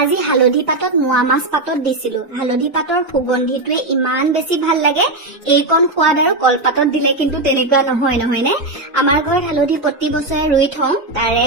আজি হালধি পাতত মোৱা মাছ পাতত দিছিলো হালধি পাতৰ সুগন্ধিটোৱে ইমান বেছি ভাল লাগে এইকণ সোৱাদ আৰু কলপাতত দিলে কিন্তু তেনেকুৱা নহয় নে আমাৰ ঘৰত হালধি প্ৰতি বছৰে ৰুই থওঁ তাৰে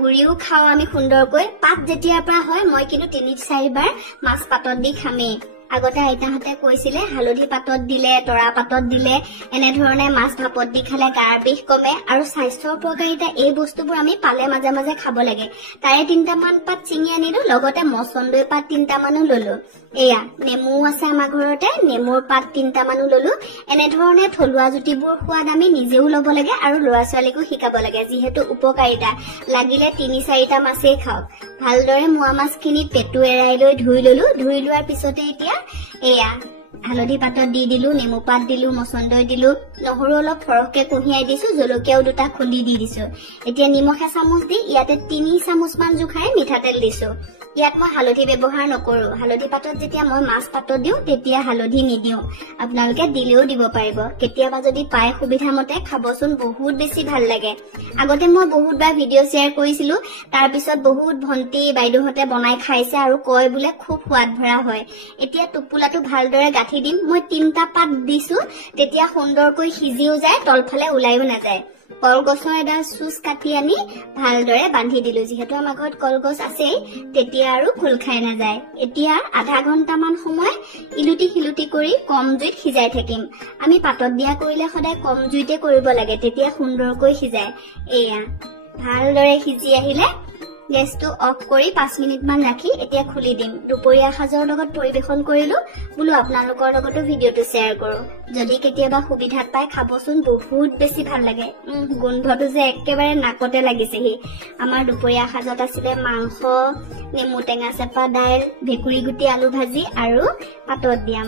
গুৰিও খাও আমি সুন্দৰকৈ পাত যেতিয়াৰ পৰা হয় মই কিন্তু ৩-৪ বাৰ মাছ পাতত দি খামেই আগতে আইতাহঁতে কৈছিলে হালধি পাতত দিলে তৰা পাতত দিলে এনে ধৰণে মাছ ভাপত দি খালে গাৰ বিষ কমে আৰু স্বাস্থ্যৰ উপকাৰিতা এই বস্তুবোৰ আমি পালে মাজে মাজে খাব লাগে তাৰে ৩টামান পাত চিঙি আনিলো লগতে মছন্দৈ পাত ৩টামানো ললো এয়া নেমু আছে আমাৰ ঘৰতে নেমুৰ পাত ৩টামানো ললো এনে ধৰণে থলুৱা জুতিবোৰ সোৱাদ আমি নিজেও লব লাগে আৰু ল'ৰা ছোৱালীকো শিকাব লাগে যিহেতু উপকাৰিতা লাগিলে ৩-৪টা মাছেই খাওক ভালদৰে মোৱা মাছখিনি পেটু এৰাই লৈ ধুই ললো ধুই লোৱাৰ পিছতে এতিয়া এয়া হালধি পাতত দি দিলো নেমু পাত দিলো মছন্দৈ দিলো নহৰু অলপ ফৰহকে কুহিয়াই দিছো জলকীয়াও 2টা খুন্দি দি দিছো এতিয়া নিমখ এচামুচ দি ইয়াতে 3 চামুচ মান জুখাই মিঠাতেল দিছো ইয়াত মই হালধি ব্যৱহাৰ নকৰো হালধি পাতত যেতিয়া মই মাছ পাতত দিও তেতিয়া হালধি নিদিও আপোনালোকে দিলেও দিব পাৰিব কেতিয়াবা যদি পায় সুবিধা মতে খাবচোন বহুত বেছি ভাল লাগে আগতে মই বহুতবাৰ ভিডিঅ' শ্বেয়াৰ কৰিছিলো তাৰ পিছত বহুত ভন্টি বাইদেউহতে বনাই খাইছে আৰু কয় বোলে খুব সোৱাদ ভৰা হয় এতিয়া টুপুলাটো ভালদৰে গাঠি দিম মই 3টা পাত দিছো তেতিয়া সুন্দৰকৈ সিজিও যায় তলফালে ওলাইও নাযায় কলগছৰ এডাল চুচ কাটি আনি ভালদৰে বান্ধি দিলো যেহেতু আমাৰ ঘৰত কলগছ আছে তেতিয়া আৰু খুল খাই নাযায় এতিয়া আধা ঘণ্টামান সময় ইলুটি হিলুটি কৰি কম জুইত সিজাই থাকিম আমি পাতত দিয়া কৰিলে সদায় কম জুইতে কৰিব লাগে তেতিয়া সুন্দৰকৈ সিজায় এয়া ভালদৰে সিজি আহিলে গেছটো অফ কৰি 5 মিনিট মান ৰাখি এতিয়া খুলি দিম দুপৰীয়া সাজৰ লগত পৰিবেশন কৰিলো বুলো আপোনালোকৰ লগতো ভিডিঅ'টো শ্বেয়াৰ কৰো যদি কেতিয়াবা সুবিধা পায় খাবচোন বহুত বেছি ভাল লাগে গোন্ধটো যে একেবাৰে নাকতে লাগিছেহি আমাৰ দুপৰীয়া সাজত আছিল মাংস নেমু টেঙা চেপা দাইল ভেকুৰি গুটি আলু ভাজি আৰু পাতত দিয়া